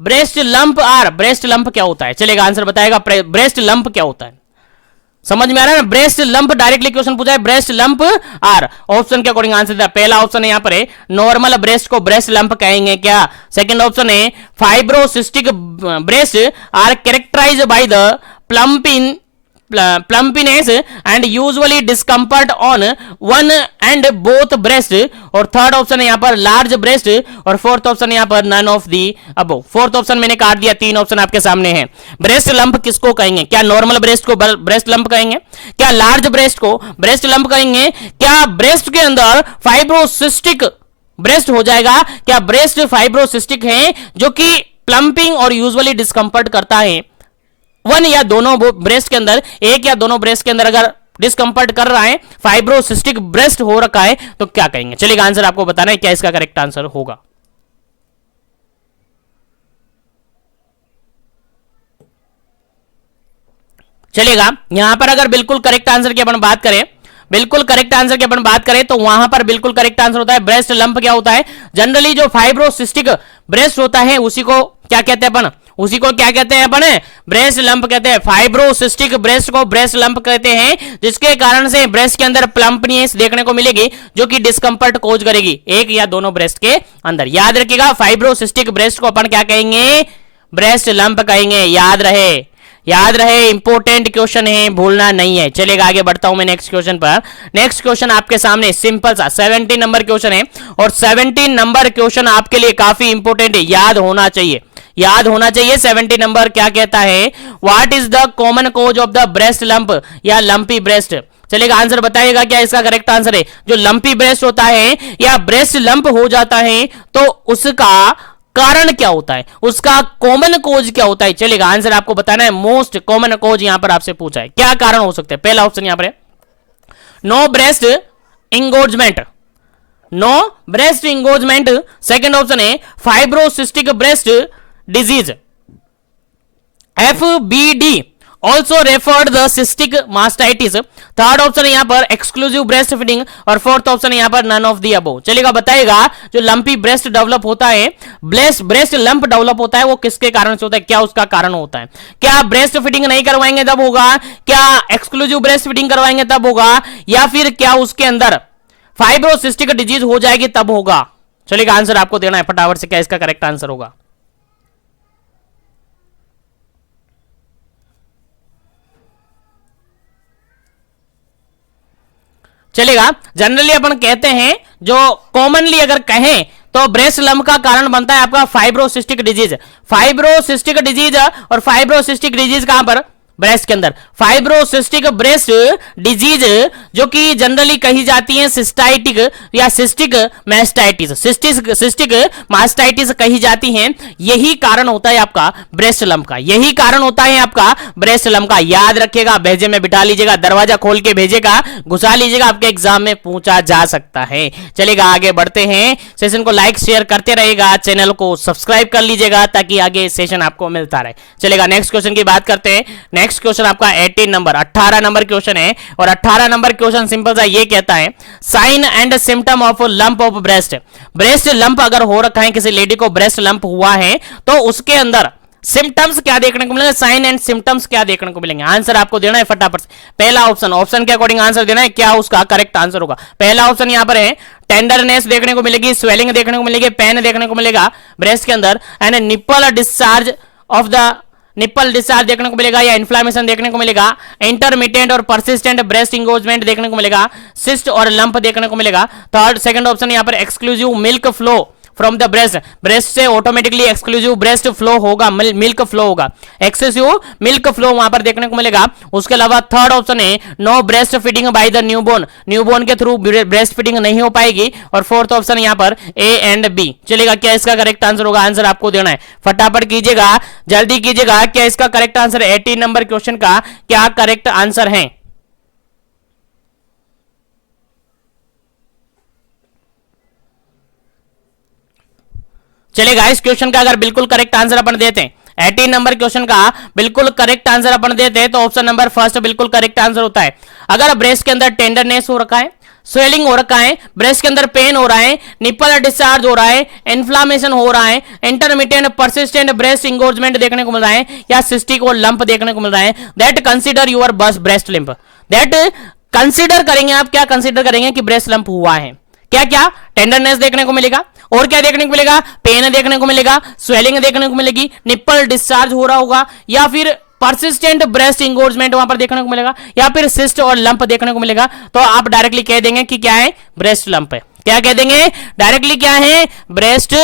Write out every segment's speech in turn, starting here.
Breast lump are, breast lump क्या होता है, चलेगा आंसर बताएगा ब्रेस्ट लंप क्या होता है, समझ में आ रहा है ना, ब्रेस्ट लंप डायरेक्टली क्वेश्चन पूछा है, ब्रेस्ट लंप आर ऑप्शन के अकॉर्डिंग आंसर दिया, पहला ऑप्शन है यहां पर है नॉर्मल ब्रेस्ट को ब्रेस्ट लंप कहेंगे क्या, सेकंड ऑप्शन है fibrocystic breast are characterised by the plumpiness and usually discomfort on one and both breast, और थर्ड ऑप्शन है यहां पर लार्ज ब्रेस्ट, और फोर्थ ऑप्शन यहां पर none of the above, fourth option मैंने काट दिया, तीन ऑप्शन आपके सामने हैं। ब्रेस्ट लंप किसको कहेंगे, क्या नॉर्मल ब्रेस्ट को ब्रेस्ट लंप कहेंगे, क्या लार्ज ब्रेस्ट को ब्रेस्ट लंप कहेंगे, क्या ब्रेस्ट के अंदर फाइब्रोसिस्टिक ब्रेस्ट हो जाएगा, क्या ब्रेस्ट फाइब्रोसिस्टिक है जो कि प्लम्पिंग और यूजुअली डिस्कंफर्ट करता है, वन या दोनों ब्रेस्ट के अंदर, एक या दोनों ब्रेस्ट के अंदर अगर डिस्कंफर्ट कर रहा है, फाइब्रोसिस्टिक ब्रेस्ट हो रखा है, तो क्या कहेंगे, चलिए आंसर आपको बताना है क्या इसका करेक्ट आंसर होगा। चलेगा यहां पर अगर बिल्कुल करेक्ट आंसर की अपन बात करें, बिल्कुल करेक्ट आंसर की अपन बात करें तो वहां पर बिल्कुल करेक्ट आंसर होता है ब्रेस्ट लंप क्या होता है, जनरली जो फाइब्रोसिस्टिक ब्रेस्ट होता है उसी को क्या कहते हैं अपन, उसी को क्या कहते हैं अपन, ब्रेस्ट लंप कहते हैं, फाइब्रोसिस्टिक ब्रेस्ट को ब्रेस्ट लंप कहते हैं, जिसके कारण से ब्रेस्ट के अंदर प्लम्पनेस देखने को मिलेगी जो कि डिस्कंफर्ट कोज करेगी एक या दोनों ब्रेस्ट के अंदर। याद रखिएगा फाइब्रोसिस्टिक ब्रेस्ट को अपन क्या कहेंगे, ब्रेस्ट लंप कहेंगे, याद रहे, याद रहे, इंपॉर्टेंट क्वेश्चन है, भूलना नहीं है। चलेगा आगे बढ़ता हूं मैं नेक्स्ट क्वेश्चन पर। नेक्स्ट क्वेश्चन आपके सामने सिंपल सा 17 नंबर क्वेश्चन है, और 17 नंबर क्वेश्चन आपके लिए काफी इंपॉर्टेंट है, याद होना चाहिए, याद होना चाहिए। 70 नंबर क्या कहता है, what is the common cause of the breast lump या लंपी ब्रेस्ट, चलेगा आंसर बताइएगा क्या इसका करेक्ट आंसर है। जो लंपी ब्रेस्ट होता है या ब्रेस्ट लंप हो जाता है तो उसका कारण क्या होता है, उसका कॉमन कोज क्या होता है, चलेगा आंसर आपको बताना है। मोस्ट कॉमन कोज यहां पर आपसे पूछा है, क्या कारण हो सकते हैं। पहला ऑप्शन यहां पर है no breast engorgement, no breast engorgement, second option है fibrocystic breast disease, FBD also referred the cystic mastitis, third option है यहां पर एक्सक्लूसिव ब्रेस्ट फीडिंग, और फोर्थ ऑप्शन है यहां पर नन ऑफ दी अबोव। चलेगा बताएगा जो लंपी ब्रेस्ट डेवलप होता है, ब्रेस्ट लंप डेवलप होता है, वो किसके कारण से होता है, क्या उसका कारण होता है, क्या ब्रेस्ट फीडिंग नहीं करवाएंगे तब होगा, क्या एक्सक्लूसिव ब्रेस्ट फीडिंग करवाएंगे तब होगा, या फिर क्या उसके अंदर फाइब्रोसिस्टिक डिजीज हो जाएगी तब होगा। चलेगा आंसर आपको देना है फटाफट से, क्या इसका करेक्ट आंसर होगा। चलेगा जनरली अपन कहते हैं, जो कॉमनली अगर कहें तो ब्रेस्ट लंप का कारण बनता है आपका फाइब्रोसिस्टिक डिजीज, फाइब्रोसिस्टिक डिजीज, और फाइब्रोसिस्टिक डिजीज कहां पर, ब्रेस्ट के अंदर। फाइब्रोसिस्टिक ब्रेस्ट डिजीज जो कि जनरली कही जाती है सिस्टाइटिक या सिस्टिक मैस्टाइटिस, सिस्टिक मास्टाइटिस कही जाती हैं, यही कारण होता है आपका ब्रेस्ट लंप का, यही कारण होता है आपका ब्रेस्ट लंप का। याद रखिएगा, भेजे में बिठा लीजिएगा, दरवाजा खोल के भेजेगा, घुसा लीजिएगा, आपके एग्जाम में पूछा जा सकता है। चलेगा आगे बढ़ते हैं, सेशन को लाइक शेयर करते रहेगा, चैनल को सब्सक्राइब कर लीजिएगा ताकि आगे सेशन आपको मिलता रहे। चलेगा नेक्स्ट क्वेश्चन की बात करते हैं। नेक्स्ट क्वेश्चन आपका 18 नंबर 18 नंबर क्वेश्चन है, और 18 नंबर क्वेश्चन सिंपल सा ये कहता है sign and symptom of lump of breast, breast lump अगर हो रखा है, किसी लेडी को ब्रेस्ट लंप हुआ है तो उसके अंदर सिम्टम्स क्या देखने को मिलेंगे, साइन एंड सिम्टम्स क्या देखने को मिलेंगे। आंसर आपको देना है फटाफट से, पहला ऑप्शन, ऑप्शन के अकॉर्डिंग आंसर देना है, क्या उसका करेक्ट आंसर होगा। पहला ऑप्शन यहां पर है टेंडरनेस देखने को मिलेगी, स्वेलिंग देखने को मिलेगी, पेन देखने को मिलेगा ब्रेस्ट के अंदर, and nipple discharge of the nipple discharge देखने को मिलेगा, या इन्फ्लामेशन देखने को मिलेगा, इंटरमिटेंट और परसिस्टेंट ब्रेस्ट इंगोजमेंट देखने को मिलेगा, सिस्ट और लंप देखने को मिलेगा। थर्ड सेकंड ऑप्शन यहां पर exclusive milk flow from the breast, breast से ऑटोमेटिकली एक्सक्लूसिव ब्रेस्ट फ्लो होगा, मिल्क फ्लो होगा, एक्सेसिव मिल्क फ्लो वहां पर देखने को मिलेगा। उसके अलावा थर्ड ऑप्शन है no breast feeding by the newborn, newborn के थ्रू ब्रेस्ट फीडिंग नहीं हो पाएगी, और फोर्थ ऑप्शन यहां पर ए एंड बी। चलेगा क्या इसका करेक्ट आंसर होगा, आंसर आपको देना है, फटाफट कीजिएगा, जल्दी कीजिएगा, क्या इसका करेक्ट आंसर 18 नंबर क्वेश्चन का क्या करेक्ट आंसर है। चलेगा इस क्वेश्चन का अगर बिल्कुल करेक्ट आंसर अपन देते हैं, 18 नंबर क्वेश्चन का बिल्कुल करेक्ट आंसर अपन देते हैं तो ऑप्शन नंबर फर्स्ट बिल्कुल करेक्ट आंसर होता है। अगर ब्रेस्ट के अंदर टेंडरनेस हो रखा है, स्वेलिंग हो रखा है, ब्रेस्ट के अंदर पेन हो रहा है, निपल डिस्चार्ज हो रहा है, इन्फ्लामेशन हो रहा है, इंटरमीडिएट परसिस्टेंट ब्रेस्ट इंगोर्जमेंट देखने को मिल रहा है या सिस्टिक और लंप देखने को मिल रहा है, that consider your breast limp. That consider करेंगे आप, क्या कंसीडर करेंगे कि ब्रेस्ट लंप हुआ है। क्या क्या टेंडरनेस देखने को मिलेगा और क्या देखने को मिलेगा, पेन देखने को मिलेगा, स्वेलिंग देखने को मिलेगी, निप्पल डिस्चार्ज हो रहा होगा या फिर परसिस्टेंट ब्रेस्ट इंगोर्जमेंट वहां पर देखने को मिलेगा या फिर सिस्ट और लंप देखने को मिलेगा। तो आप डायरेक्टली कह देंगे कि क्या है, ब्रेस्ट लंप है। क्या कह देंगे डायरेक्टली, क्या है, ब्रेस्ट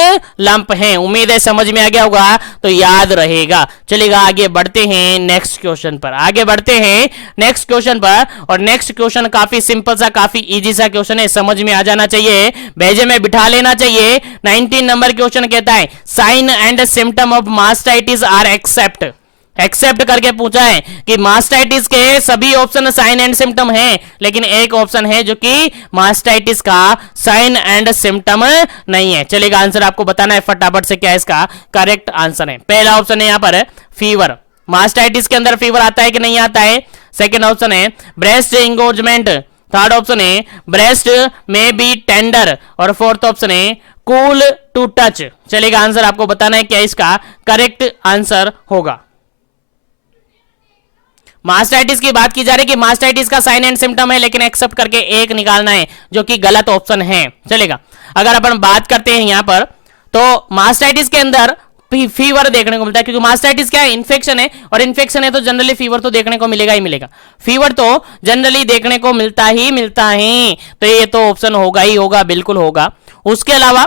लंप है। उम्मीद है समझ में आ गया होगा, तो याद रहेगा। चलिएगा आगे बढ़ते हैं नेक्स्ट क्वेश्चन पर, आगे बढ़ते हैं नेक्स्ट क्वेश्चन पर। और नेक्स्ट क्वेश्चन काफी सिंपल सा, काफी इजी सा क्वेश्चन है, समझ में आ जाना चाहिए, भेजे में बिठा लेना चाहिए। 19 नंबर क्वेश्चन कहता है sign and symptom of mastitis are except करके पूछा है कि मास्टाइटिस के सभी ऑप्शन साइन एंड सिम्टम हैं, लेकिन एक ऑप्शन है जो कि मास्टाइटिस का साइन एंड सिम्टम नहीं है। चलेगा आंसर आपको बताना है फटाफट से, क्या इसका करेक्ट आंसर है। पहला ऑप्शन है यहां पर फीवर, मास्टाइटिस के अंदर फीवर आता है कि नहीं आता है। सेकेंड ऑप्शन है ब्रेस्ट इंगोर्जमेंट, थर्ड ऑप्शन है ब्रेस्ट में बी टेंडर और फोर्थ ऑप्शन है कूल टू टच। चलेगा आंसर आपको बताना है क्या इसका करेक्ट आंसर होगा। मास्टाइटिस की बात की जा रही है कि मास्टाइटिस का साइन एंड सिम्टम है, लेकिन एक्सेप्ट करके एक निकालना है जो कि गलत ऑप्शन है। चलेगा अगर अपन बात करते हैं यहां पर, तो मास्टाइटिस के अंदर फीवर देखने को मिलता है, क्योंकि मास्टाइटिस क्या है, इन्फेक्शन है, और इन्फेक्शन है तो जनरली फीवर तो देखने को मिलेगा ही मिलेगा। फीवर तो जनरली देखने को मिलता है, तो ये तो ऑप्शन होगा ही होगा, बिल्कुल होगा। उसके अलावा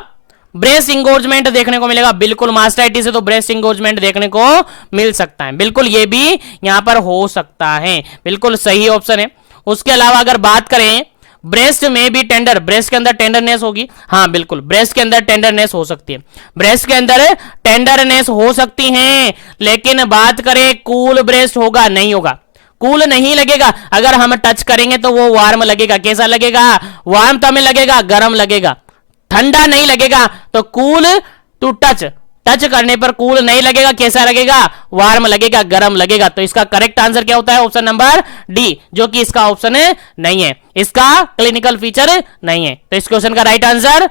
ब्रेस्ट इंगोर्जमेंट देखने को मिलेगा, बिल्कुल मास्टाइटिस है तो ब्रेस्ट इंगोर्जमेंट देखने को मिल सकता है, बिल्कुल ये भी यहां पर हो सकता है, बिल्कुल सही ऑप्शन है। उसके अलावा अगर बात करें ब्रेस्ट में भी टेंडर, ब्रेस्ट के अंदर टेंडरनेस होगी, हाँ बिल्कुल ब्रेस्ट के अंदर टेंडरनेस हो सकती है, ब्रेस्ट के अंदर टेंडरनेस हो सकती है, लेकिन बात करें कूल ब्रेस्ट होगा नहीं होगा, कूल नहीं लगेगा। अगर हम टच करेंगे तो वो वार्म लगेगा, कैसा लगेगा, वार्म तो हमें लगेगा, गर्म लगेगा, ठंडा नहीं लगेगा। तो कूल टू टच, टच करने पर कूल नहीं लगेगा, कैसा लगेगा, वार्म लगेगा, गर्म लगेगा। तो इसका करेक्ट आंसर क्या होता है, ऑप्शन नंबर डी, जो कि इसका ऑप्शन नहीं है, इसका क्लिनिकल फीचर नहीं है। तो इस क्वेश्चन का राइट आंसर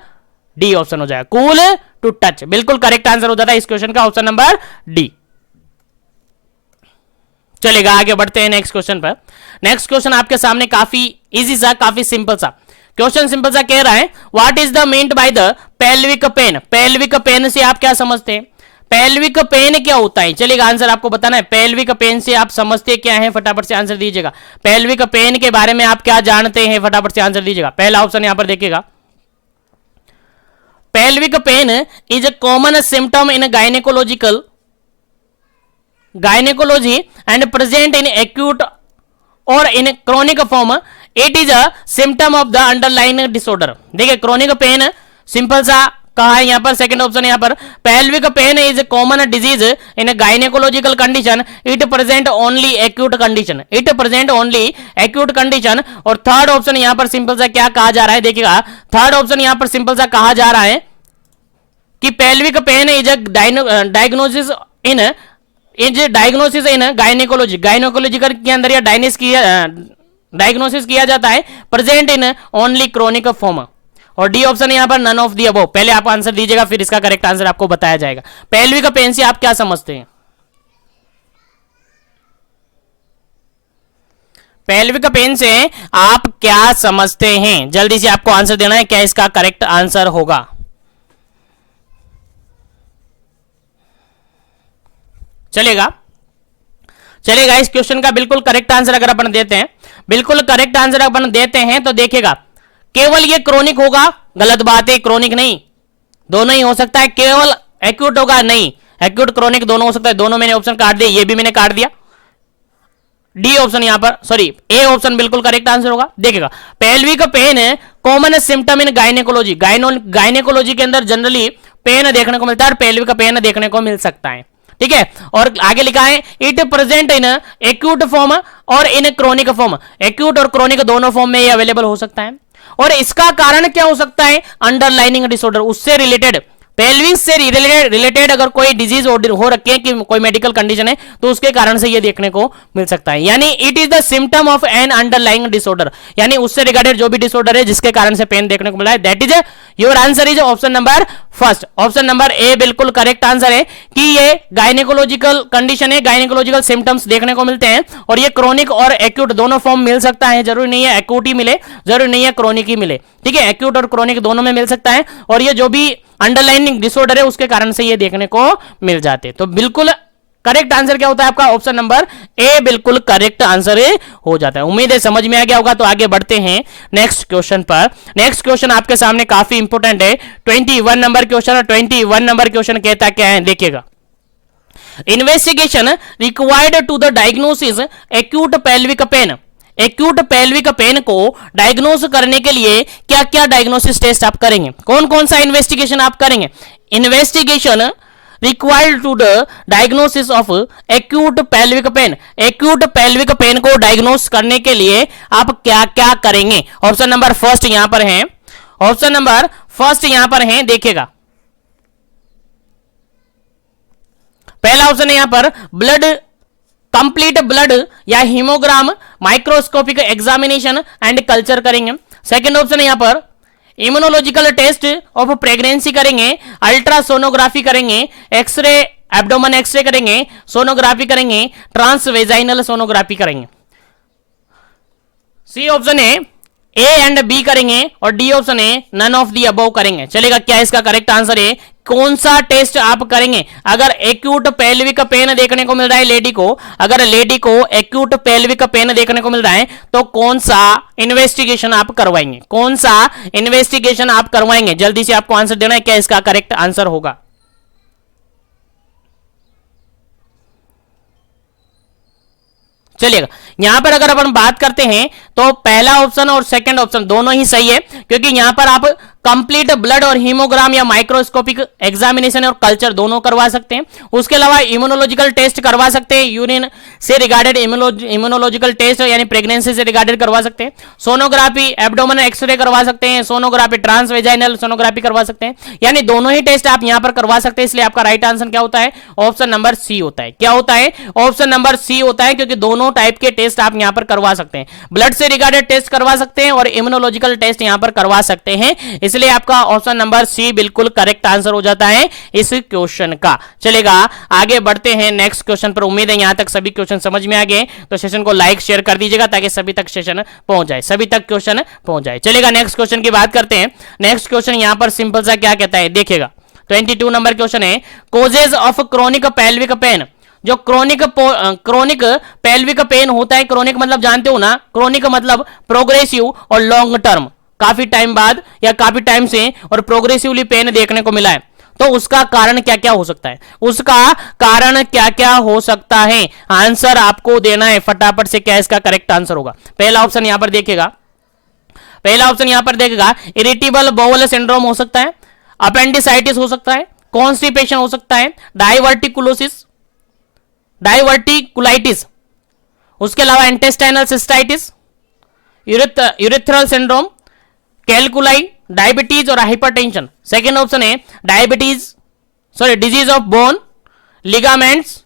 डी ऑप्शन हो जाएगा, कूल टू टच, बिल्कुल करेक्ट आंसर हो जाता है इस क्वेश्चन का ऑप्शन नंबर डी। चलेगा आगे बढ़ते हैं नेक्स्ट क्वेश्चन पर। नेक्स्ट क्वेश्चन आपके सामने काफी इजी सा, काफी सिंपल सा क्वेश्चन, सिंपल सा कह रहा है what is the meant by the pelvic pain. Pelvic pain से आप क्या समझते हैं, पेल्विक पेन क्या होता है। चलिएगा आंसर आपको बताना है, पेल्विक पेन से आप समझते क्या है, फटाफट से आंसर दीजिएगा। पेल्विक पेन के बारे में आप क्या जानते हैं, फटाफट से आंसर दीजिएगा। पहला ऑप्शन यहां पर देखिएगा, pelvic pain is a common symptom in gynaecology and present in acute और in chronic form, it is a symptom of the underlying disorder. देखिए क्रोनिक पेन सिंपल सा कहा है यहां पर, सेकंड ऑप्शन यहां पर pelvic pain is common disease in gynaecological condition, it present only acute condition, it present only acute condition. और third option यहां पर सिंपल सा क्या कहा जा रहा है, देखिएगा थर्ड ऑप्शन यहां पर सिंपल सा कहा जा रहा है कि pelvic pain is a diagnosis in gynaecology, gynaecological के अंदर या डायग्नोसिस किया जाता है, present in only chronic form. और डी ऑप्शन यहां पर नन ऑफ दी अबव। पहले आप आंसर दीजिएगा, फिर इसका करेक्ट आंसर आपको बताया जाएगा। पेल्विक पेन से आप क्या समझते हैं, पेल्विक पेन से आप क्या समझते हैं, जल्दी से आपको आंसर देना है, क्या इसका करेक्ट आंसर होगा। चलेगा इस क्वेश्चन का बिल्कुल करेक्ट आंसर अगर अपन देते हैं, बिल्कुल करेक्ट आंसर अपन देते हैं तो देखिएगा केवल ये क्रोनिक होगा, गलत बात है, क्रोनिक नहीं, दोनों ही हो सकता है। केवल एक्यूट होगा नहीं, एक्यूट क्रोनिक दोनों हो सकता है, दोनों मैंने ऑप्शन काट दिया, ये भी मैंने काट दिया। डी ऑप्शन यहां पर, सॉरी ए ऑप्शन बिल्कुल करेक्ट आंसर होगा। देखिएगा pelvic pen common symptom in gynaecology, gynaecology के अंदर जनरली पेन देखने को मिलता है और पेल्विक पेन देखने को मिल सकता है, ठीक है। और आगे लिखा है it present in acute form और इन क्रोनिक फॉर्म, एक्यूट और क्रोनिक दोनों फॉर्म में ये अवेलेबल हो सकता है। और इसका कारण क्या हो सकता है, अंडरलाइनिंग डिसऑर्डर, उससे रिलेटेड पेल्विक से रिलेटेड अगर कोई डिजीज हो रखी है कि कोई मेडिकल कंडीशन है तो उसके कारण से ये देखने को मिल सकता है। यानी it is the symptom of N underlying disorder, यानी उससे रिगार्डेड जो भी डिसऑर्डर है जिसके कारण से पेन देखने को मिला है, that is your answer is option number first. Option number A बिल्कुल करेक्ट आंसर है कि ये गायनेकोलॉजिकल कंडीशन है, गायनेकोलॉजिकल सिम्टम्स देखने को मिलते हैं और ये क्रोनिक और एक्यूट दोनों फॉर्म मिल सकता है, जरूरी नहीं है एक्यूट ही मिले, जरूरी नहीं है क्रोनिक ही मिले, ठीक है, एक्यूट और क्रोनिक दोनों में मिल सकता है और ये जो भी अंडरलाइनिंग डिसऑर्डर है उसके कारण से ये देखने को मिल जाते हैं। तो बिल्कुल करेक्ट आंसर क्या होता है आपका, ऑप्शन नंबर ए बिल्कुल करेक्ट आंसर हो जाता है। उम्मीद है समझ में आ गया होगा। तो आगे बढ़ते हैं नेक्स्ट क्वेश्चन पर। नेक्स्ट क्वेश्चन आपके सामने काफी इंपोर्टेंट है, 21 नंबर क्वेश्चन और 21 नंबर क्वेश्चन कहता क्या है, देखिएगा। Investigation required to the diagnosis acute pelvic pain, acute pelvic pain को डायग्नोस करने के लिए क्या क्या डायग्नोसिस टेस्ट आप करेंगे, कौन कौन सा इन्वेस्टिगेशन आप करेंगे। Investigation required to the diagnosis of acute pelvic pain, acute pelvic pain को डायग्नोस करने के लिए आप क्या क्या करेंगे। ऑप्शन नंबर फर्स्ट यहां पर है, ऑप्शन नंबर फर्स्ट यहां पर है, देखिएगा। पहला ऑप्शन है यहां पर ब्लड, कंप्लीट ब्लड या haemogram, microscopic examination and culture करेंगे। सेकंड ऑप्शन है यहां पर इम्यूनोलॉजिकल टेस्ट ऑफ प्रेगनेंसी करेंगे, अल्ट्रासोनोग्राफी करेंगे, एक्सरे एब्डोमेन एक्सरे करेंगे, सोनोग्राफी करेंगे, ट्रांसवेजाइनल सोनोग्राफी करेंगे। सी ऑप्शन है ए एंड बी करेंगे और डी ऑप्शन है नन ऑफ दी अबव करेंगे। चलेगा, क्या इसका करेक्ट आंसर है, कौन सा टेस्ट आप करेंगे। अगर एक्यूट पेल्विक पेन देखने को मिल रहा है लेडी को, अगर लेडी को एक्यूट पेल्विक पेन देखने को मिल रहा है तो कौन सा इन्वेस्टिगेशन आप करवाएंगे, कौन सा इन्वेस्टिगेशन आप करवाएंगे। जल्दी से आपको आंसर देना है, क्या इसका करेक्ट आंसर होगा। चलिएगा, यहां पर अगर अपन बात करते हैं तो पहला ऑप्शन और सेकंड ऑप्शन दोनों ही सही है, क्योंकि यहां पर आप कंप्लीट ब्लड और हीमोग्राम या माइक्रोस्कोपिक एग्जामिनेशन और कल्चर दोनों करवा सकते हैं। उसके अलावा इम्यूनोलॉजिकल टेस्ट करवा सकते हैं, यूरिन से रिगार्डेड इम्यूनोलॉजिकल टेस्ट यानी प्रेगनेंसी से रिगार्डेड करवा सकते हैं। सोनोग्राफी एब्डोमेन एक्सरे करवा सकते हैं, सोनोग्राफी ट्रांसवेजाइनल सोनोग्राफी करवा सकते हैं, यानी दोनों ही टेस्ट आप यहां पर करवा सकते हैं। इसलिए आपका राइट आंसर क्या होता है, ऑप्शन नंबर सी होता है। क्या होता है, ऑप्शन नंबर सी होता है, क्योंकि दोनों टाइप के टेस्ट आप यहां पर करवा सकते हैं, ब्लड से रिगार्डेड टेस्ट करवा सकते हैं और इम्यूनोलॉजिकल टेस्ट यहां पर करवा सकते हैं। इसलिए आपका ऑप्शन नंबर सी बिल्कुल करेक्ट आंसर हो जाता है इस क्वेश्चन का। चलेगा, आगे बढ़ते हैं नेक्स्ट क्वेश्चन पर। उम्मीद है यहां तक सभी क्वेश्चन समझ में आ गए, तो सेशन को लाइक शेयर कर दीजिएगा ताकि सभी तक सेशन पहुंच जाए, सभी तक क्वेश्चन पहुंच जाए। चलेगा, नेक्स्ट क्वेश्चन की बात करते हैं। नेक्स्ट क्वेश्चन यहां पर सिंपल सा क्या कहता है, देखिएगा। 22 नंबर क्वेश्चन है, causes of chronic pelvic pen. जो क्रोनिक पेल्विक पेन होता है, क्रोनिक मतलब जानते हो ना, क्रोनिक मतलब प्रोग्रेसिव और लॉन्ग टर्म, काफी टाइम बाद या काफी टाइम से और प्रोग्रेसिवली पेन देखने को मिला है, तो उसका कारण क्या क्या हो सकता है, उसका कारण क्या क्या हो सकता है। आंसर आपको देना है फटाफट से, क्या इसका करेक्ट आंसर होगा। पहला ऑप्शन यहां पर देखिएगा, पहला ऑप्शन यहां पर देखिएगा, इरिटेबल बाउल सिंड्रोम हो सकता है, अपेंडिसाइटिस हो सकता है, कॉन्स्टिपेशन हो सकता है, डाइवर्टिकुलाइटिस, उसके अलावा intestinal cystitis, urethral syndrome, calculi, diabetes और हाइपरटेंशन। सेकेंड ऑप्शन है disease of bone, ligaments,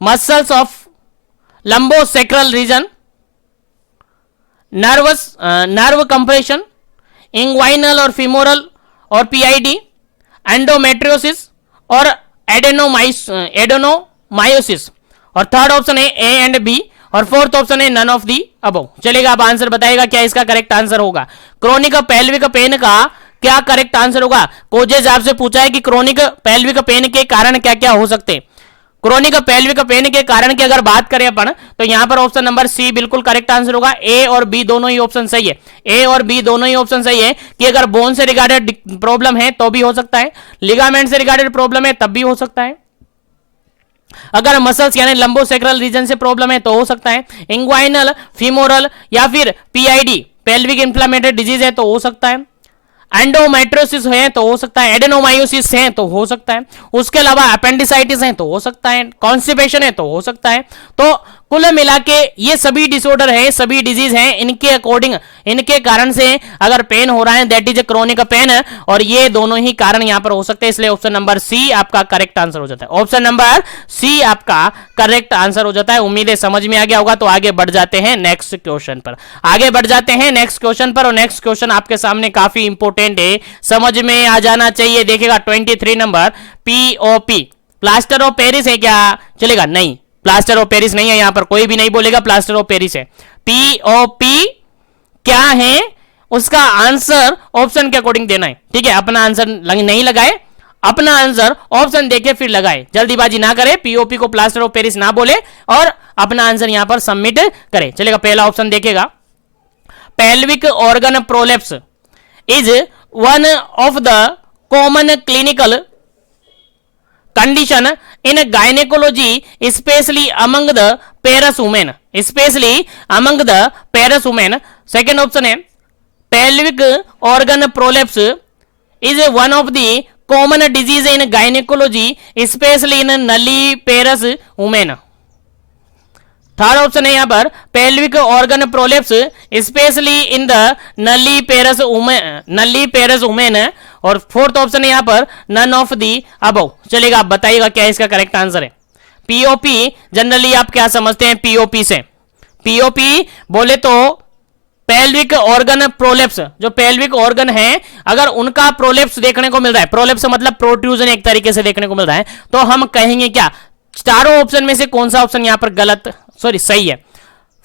muscles of lumbosacral region, nerve compression, inguinal और फिमोरल और पीआईडी, एंडोमेट्रियोसिस और एडेनोमायोसिस। और थर्ड ऑप्शन है ए एंड बी और फोर्थ ऑप्शन है none of the above. चलेगा, अब आंसर बताएगा क्या इसका करेक्ट आंसर होगा। क्रोनिक पेल्विक पेन का क्या करेक्ट आंसर होगा। कोजेज आपसे पूछा है कि क्रोनिक पेल्विक पेन के कारण क्या क्या हो सकते हैं। क्रोनिक पेल्विक पेन के कारण की अगर बात करें अपन, तो यहां पर ऑप्शन नंबर सी बिल्कुल करेक्ट आंसर होगा। ए और बी दोनों ही ऑप्शन सही है, ए और बी दोनों ही ऑप्शन सही है कि अगर बोन से रिगार्डेड प्रॉब्लम है तो भी हो सकता है, लिगामेंट से रिगार्डेड प्रॉब्लम है तब भी हो सकता है, अगर मसल्स यानी लंबोसेक्रल रीजन से प्रॉब्लम है तो हो सकता है, इंग्वाइनल, फीमोरल या फिर पीआईडी पेल्विक इन्फ्लेमेटरी डिजीज है तो हो सकता है, एंडोमेट्रियोसिस है तो हो सकता है, एडेनोमायोसिस है तो हो सकता है, उसके अलावा अपेंडिसाइटिस है तो हो सकता है, कॉन्स्टिपेशन है तो हो सकता है। तो कुल मिला के ये सभी डिसऑर्डर है, सभी डिजीज हैं, इनके अकॉर्डिंग, इनके कारण से अगर पेन हो रहा है that is a chronic pain, और ये दोनों ही कारण यहां पर हो सकते हैं, इसलिए ऑप्शन नंबर सी आपका करेक्ट आंसर हो जाता है। ऑप्शन नंबर सी आपका करेक्ट आंसर हो जाता है। उम्मीद है समझ में आ गया होगा। तो आगे बढ़ जाते हैं नेक्स्ट क्वेश्चन पर, आगे बढ़ जाते हैं नेक्स्ट क्वेश्चन पर। और नेक्स्ट क्वेश्चन आपके सामने काफी इंपॉर्टेंट है, समझ में आ जाना चाहिए। देखिएगा 23 number, POP, plaster of Paris है क्या? चलेगा नहीं, प्लास्टर ऑफ पेरिस नहीं है, यहां पर कोई भी नहीं बोलेगा प्लास्टर ऑफ पेरिस है। पीओपी क्या है उसका आंसर ऑप्शन के अकॉर्डिंग देना है, ठीक है। अपना आंसर नहीं लगाए, अपना आंसर ऑप्शन देके फिर लगाए, जल्दीबाजी ना करे, पीओपी को प्लास्टर ऑफ पेरिस ना बोले और अपना आंसर यहां पर सबमिट करे। चलेगा, पहला ऑप्शन देखेगा, pelvic organ prolapse is one of the common clinical condition in gynecology, especially among the parous women, especially among the parous women. Second option है, pelvic organ prolapse is one of the common disease in gynecology, especially in nulliparous women. Third option है यहां पर, pelvic organ prolapse specially in the nulliparous women. और fourth option है यहां पर, none of the above. चलेगा, आप बताइएगा क्या इसका करेक्ट आंसर है। पीओपी जनरली आप क्या समझते हैं पीओपी से? पीओपी बोले तो पेल्विक ऑर्गन प्रोलेप्स, जो पेल्विक ऑर्गन है अगर उनका प्रोलेप्स देखने को मिल रहा है, प्रोलेप्स मतलब प्रोट्रूजन एक तरीके से देखने को मिल रहा है, तो हम कहेंगे क्या? चारों ऑप्शन में से कौन सा ऑप्शन यहां पर गलत, सॉरी सही है?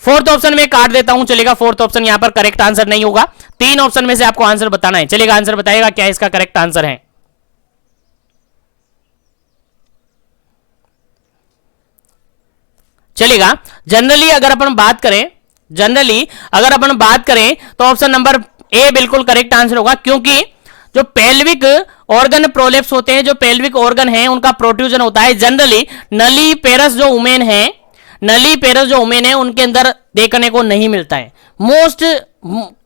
फोर्थ ऑप्शन में काट देता हूं, चलेगा, फोर्थ ऑप्शन यहां पर करेक्ट आंसर नहीं होगा। तीन ऑप्शन में से आपको आंसर बताना है, चलेगा, आंसर बताइएगा क्या इसका करेक्ट आंसर है। चलेगा, जनरली अगर अपन बात करें तो ऑप्शन नंबर ए बिल्कुल करेक्ट आंसर होगा, क्योंकि जो पेल्विक ऑर्गन प्रोलेप्स होते हैं, जो पेल्विक ऑर्गन है उनका प्रोट्रूजन होता है जनरली नलीपेरस जो वुमेन है, नलीपेरस जो वुमेन है उनके अंदर देखने को नहीं मिलता है,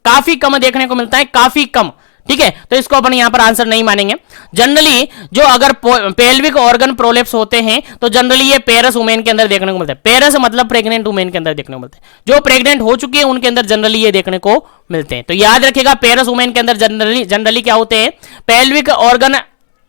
काफी कम देखने को मिलता है, काफी कम, ठीक है। तो इसको अपन यहां पर आंसर नहीं मानेंगे। जनरली जो अगर पेल्विक ऑर्गन प्रोलेप्स होते हैं तो जनरली ये पेरस वुमेन के अंदर देखने को मिलता है। पेरस मतलब प्रेग्नेंट वुमेन के अंदर देखने को मिलते हैं, जो प्रेग्नेंट हो चुकी है उनके अंदर जनरली ये देखने को मिलते हैं। तो याद रखिएगा, पेरस वुमेन के अंदर जनरली क्या होते हैं? पेल्विक ऑर्गन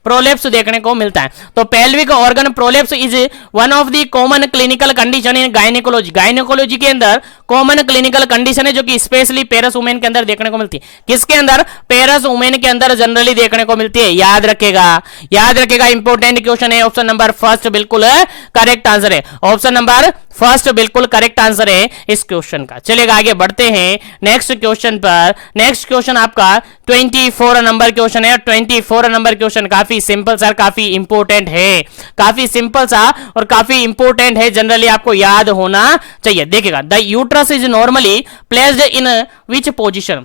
प्रोलेप्स देखने को मिलता है। तो pelvic organ prolapse is one of the common clinical condition in gynaecology, gynaecology के अंदर कॉमन क्लिनिकल कंडीशन है जो कि स्पेशली पेरस वुमेन के अंदर देखने को मिलती है। किसके अंदर? पेरस वुमेन के अंदर जनरली देखने को मिलती है। याद रखेगा, इंपॉर्टेंट क्वेश्चन है। ऑप्शन नंबर फर्स्ट बिल्कुल करेक्ट आंसर है, ऑप्शन नंबर फर्स्ट बिल्कुल करेक्ट आंसर है इस क्वेश्चन का। चलेगा, आगे बढ़ते हैं नेक्स्ट क्वेश्चन पर। नेक्स्ट क्वेश्चन आपका 24 नंबर क्वेश्चन है। 24 नंबर क्वेश्चन काफी सिंपल सा, काफी इंपॉर्टेंट है, काफी सिंपल सा और काफी इंपॉर्टेंट है, जनरली आपको याद होना चाहिए। देखिएगा, the uterus is normally placed in which position,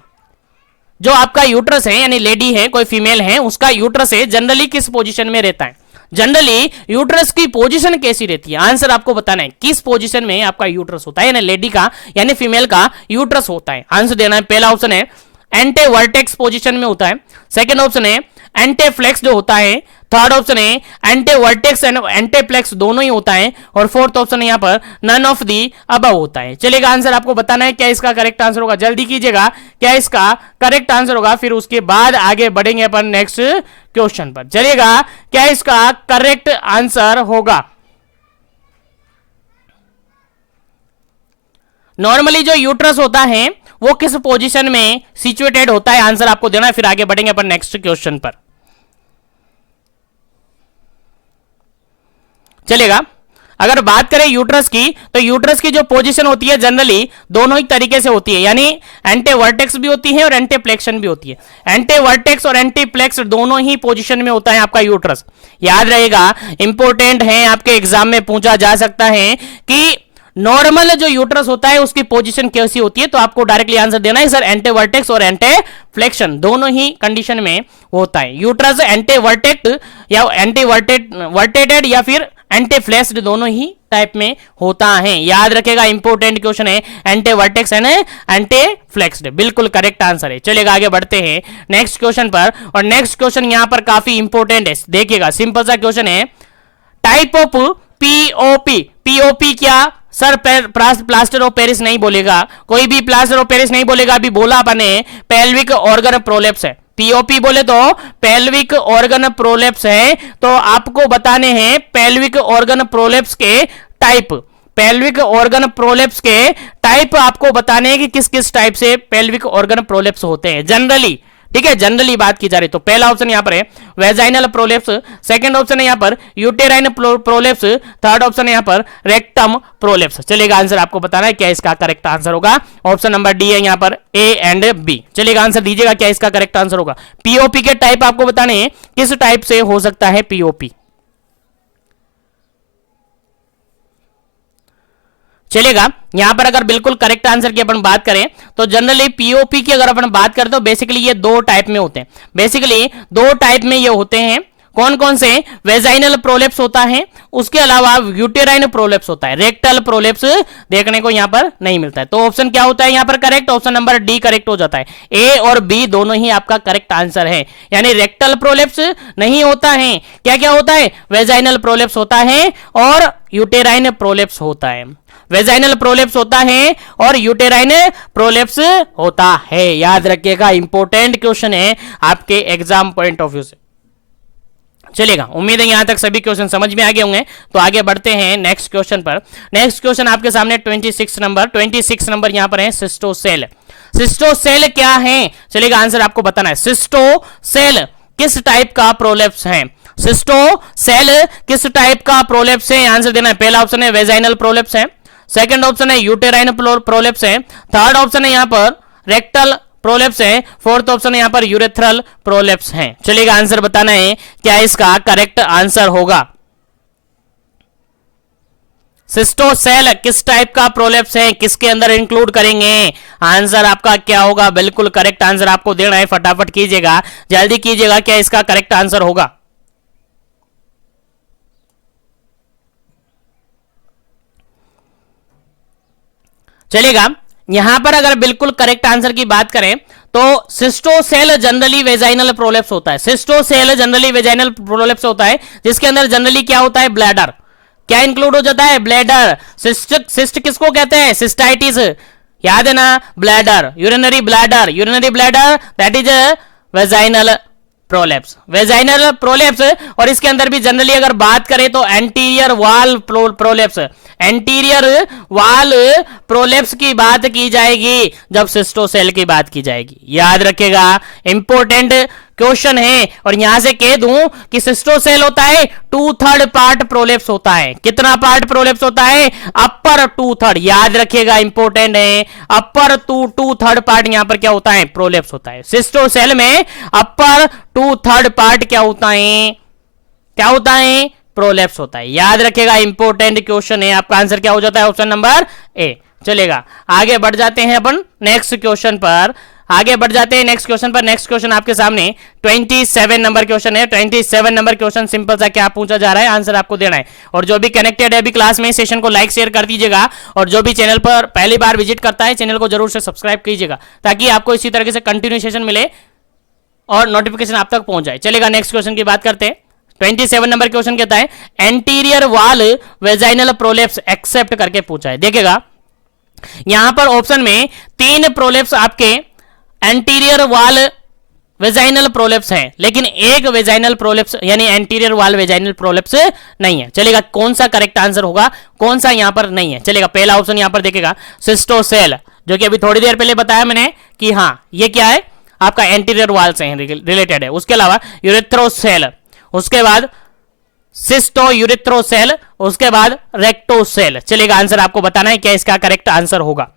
जो आपका यूट्रस है यानी लेडी है, कोई फीमेल है, उसका यूट्रस है जनरली किस पोजीशन में रहता है? जनरली यूट्रस की पोजीशन कैसी रहती है? आंसर आपको बताना है, किस पोजीशन में आपका यूट्रस होता है, यानी लेडी का यानी फीमेल का यूट्रस होता है। आंसर देना है। पहला ऑप्शन है एंटी वर्टेक्स पोजीशन में होता है, सेकंड ऑप्शन है एंटी फ्लेक्स जो होता है, थर्ड ऑप्शन है ante vertex and anteflex दोनों ही होता है, और फोर्थ ऑप्शन यहाँ पर नन ऑफ दी अबव होता है। चलेगा, आंसर आपको बताना है क्या इसका करेक्ट आंसर होगा, जल्दी कीजिएगा क्या इसका करेक्ट आंसर होगा, फिर उसके बाद आगे बढ़ेंगे अपन नेक्स्ट क्वेश्चन पर। चलिएगा, क्या इसका करेक्ट आंसर होगा? नॉर्मली जो यूट्रस होता है वो किस पोजीशन में सिचुएटेड होता है, आंसर आपको देना है, फिर आगे बढ़ेंगे अपन नेक्स्ट क्वेश्चन पर। चलेगा, अगर बात करें यूट्रस की, तो यूट्रस की जो पोजीशन होती है जनरली दोनों ही तरीके से होती है, यानी एंटी वर्टेक्स भी होती है और एंटी फ्लेक्शन भी होती है। एंटी वर्टेक्स और एंटी फ्लेक्स दोनों ही पोजीशन में होता है आपका यूट्रस। याद रहेगा, इंपॉर्टेंट है, आपके एग्जाम में पूछा जा सकता है कि नॉर्मल जो यूट्रस होता है उसकी पोजीशन कैसी होती है, तो आपको डायरेक्टली आंसर देना है सर एंटी वर्टेक्स और एंटी फ्लेक्शन दोनों ही कंडीशन में होता है। यूट्रस एंटी वर्टेक्ट या एंटी वर्टेटेड या फिर एंटी फ्लेक्स्ड दोनों ही टाइप में होता है। याद रखेगा, इंपॉर्टेंट क्वेश्चन है, ante vertex and anti flexed बिल्कुल करेक्ट आंसर है। चलेगा, आगे बढ़ते हैं नेक्स्ट क्वेश्चन पर, और नेक्स्ट क्वेश्चन यहां पर काफी इंपॉर्टेंट है। देखिएगा, सिंपल सा क्वेश्चन है, टाइप ऑफ पीओपी, पीओपी क्या सर प्लास्टर ऑफ पेरिस नहीं बोलेगा, कोई भी प्लास्टर ऑफ पेरिस नहीं बोलेगा। अभी बोला अपने पेल्विक ऑर्गन प्रोलेप्स है, पीओपी बोले तो पेल्विक ऑर्गन प्रोलेप्स है। तो आपको बताने हैं पेल्विक ऑर्गन प्रोलेप्स के टाइप, पेल्विक ऑर्गन प्रोलेप्स के टाइप आपको बताने हैं कि किस किस टाइप से पेल्विक ऑर्गन प्रोलेप्स होते हैं जनरली, ठीक है, जनरली बात की जा रही। तो पहला ऑप्शन यहां पर है वेजाइनल प्रोलेप्स, सेकंड ऑप्शन है यहां पर यूटेराइन प्रोलेप्स, थर्ड ऑप्शन है यहां पर रेक्टम प्रोलेप्स। चलेगा आंसर आपको बताना है क्या इसका करेक्ट आंसर होगा। ऑप्शन नंबर डी है यहां पर ए एंड बी। चलेगा आंसर दीजिएगा क्या इसका करेक्ट आंसर होगा। पीओपी के टाइप आपको बताने हैं किस टाइप से हो सकता है पीओपी। चलेगा यहां पर अगर बिल्कुल करेक्ट आंसर की अपन बात करें तो जनरली पीओपी की अगर अपन बात करें तो बेसिकली ये दो टाइप में होते हैं, बेसिकली दो टाइप में ये होते हैं। कौन कौन से? वेजाइनल प्रोलेप्स होता है, उसके अलावा यूटेराइन प्रोलेप्स होता है, रेक्टल प्रोलेप्स देखने को यहां पर नहीं मिलता है। तो ऑप्शन क्या होता है यहां पर correct? Option number D correct हो जाता है। ए और बी दोनों ही आपका करेक्ट आंसर है, यानी रेक्टल प्रोलेप्स नहीं होता है, क्या क्या होता है? वेजाइनल प्रोलेप्स होता है और यूटेराइन प्रोलेप्स होता है। वेजाइनल प्रोलेप्स होता है और यूटेराइन प्रोलेप्स होता है। याद रखिएगा, इंपॉर्टेंट क्वेश्चन है आपके एग्जाम पॉइंट ऑफ व्यू से। चलेगा, उम्मीद है यहां तक सभी क्वेश्चन समझ में आ गए होंगे। तो आगे बढ़ते हैं नेक्स्ट क्वेश्चन पर। नेक्स्ट क्वेश्चन आपके सामने 26 नंबर यहां पर है सिस्टोसेल। सिस्टोसेल क्या है? चलेगा आंसर आपको बताना है। सिस्टोसेल किस टाइप का प्रोलेप्स है? सिस्टोसेल किस टाइप का प्रोलेप्स है? आंसर देना है। पहला ऑप्शन है वेजाइनल प्रोलेप्स है, सेकंड ऑप्शन है यूटेराइन प्रोलेप्स है, थर्ड ऑप्शन है यहां पर रेक्टल प्रोलेप्स है, फोर्थ ऑप्शन है यहां पर यूरेथ्रल प्रोलेप्स है। चलिएगा आंसर बताना है क्या इसका करेक्ट आंसर होगा। सिस्टोसेल किस टाइप का प्रोलेप्स है, किसके अंदर इंक्लूड करेंगे? आंसर आपका क्या होगा? बिल्कुल करेक्ट आंसर आपको देना है, फटाफट कीजिएगा, जल्दी कीजिएगा, क्या इसका करेक्ट आंसर होगा। चलेगा, यहां पर अगर बिल्कुल करेक्ट आंसर की बात करें तो सिस्टोसेल जनरली वेजाइनल प्रोलेप्स होता है। सिस्टोसेल जनरली वेजाइनल प्रोलेप्स होता है जिसके अंदर जनरली क्या होता है? ब्लैडर। क्या इंक्लूड हो जाता है? ब्लैडर। सिस्ट किसको कहते हैं? सिस्टाइटिस, याद है ना? Bladder, urinary bladder, urinary bladder that is vaginal prolapse, vaginal prolapse. और इसके अंदर भी जनरली अगर बात करें तो एंटीरियर वाल प्रोलेप्स, एंटीरियर वाल प्रोलेप्स की बात की जाएगी जब सिस्टोसेल की बात की जाएगी। याद रखिएगा, इंपॉर्टेंट क्वेश्चन है। और यहां से कह दूं कि सिस्टोसेल होता है 2/3 पार्ट प्रोलेप्स होता है। कितना पार्ट प्रोलेप्स होता है? अपर 2/3। याद रखिएगा, इंपॉर्टेंट है, अपर 2/3 पार्ट यहां पर क्या होता है? प्रोलेप्स होता है। सिस्टोसेल में अपर 2/3 पार्ट क्या होता है? क्या होता है? प्रोलेप्स होता है। याद रखिएगा, इंपॉर्टेंट क्वेश्चन है। आपका आंसर क्या हो जाता है? Option number A. चलेगा, आगे बढ़ जाते हैं अपन नेक्स्ट क्वेश्चन पर। आगे बढ़ जाते हैं नेक्स्ट क्वेश्चन पर। नेक्स्ट क्वेश्चन आपके सामने 27 नंबर क्वेश्चन है। 27 नंबर क्वेश्चन सिंपल सा क्या पूछा जा रहा है, आंसर आपको देना है। और जो भी कनेक्टेड है अभी क्लास में, सेशन को लाइक शेयर कर दीजिएगा। और जो भी चैनल पर पहली बार विजिट करता है, चैनल को जरूर से सब्सक्राइब कीजिएगा ताकि आपको इसी तरीके से कंटिन्यू सेशन मिले और नोटिफिकेशन आप तक पहुंच जाए। चलेगा, नेक्स्ट क्वेश्चन की बात करते हैं। 27 नंबर क्वेश्चन कहता है एंटीरियर वाल वेजाइनल प्रोलेप्स एक्सेप्ट करके पूछा है। देखिएगा, यहां पर ऑप्शन में 3 प्रोलेप्स आपके एंटीरियर वाल वेजाइनल प्रोलेप्स है, लेकिन एक वेजाइनल प्रोलेप्स यानी एंटीरियर वाल वेजाइनल प्रोलेप्स नहीं है। चलेगा, कौन सा करेक्ट आंसर होगा, कौन सा यहां पर नहीं है? चलेगा, पहला ऑप्शन यहां पर देखेगा सिस्टोसेल, जो कि अभी थोड़ी देर पहले बताया मैंने कि हाँ ये क्या है, आपका एंटीरियर वाल से रिलेटेड है। उसके अलावा यूरेथ्रोसेल, उसके बाद सिस्टो यूरेथ्रोसेल, उसके बाद रेक्टोसेल। चलेगा, आंसर आपको बताना है क्या इसका करेक्ट आंसर होगा।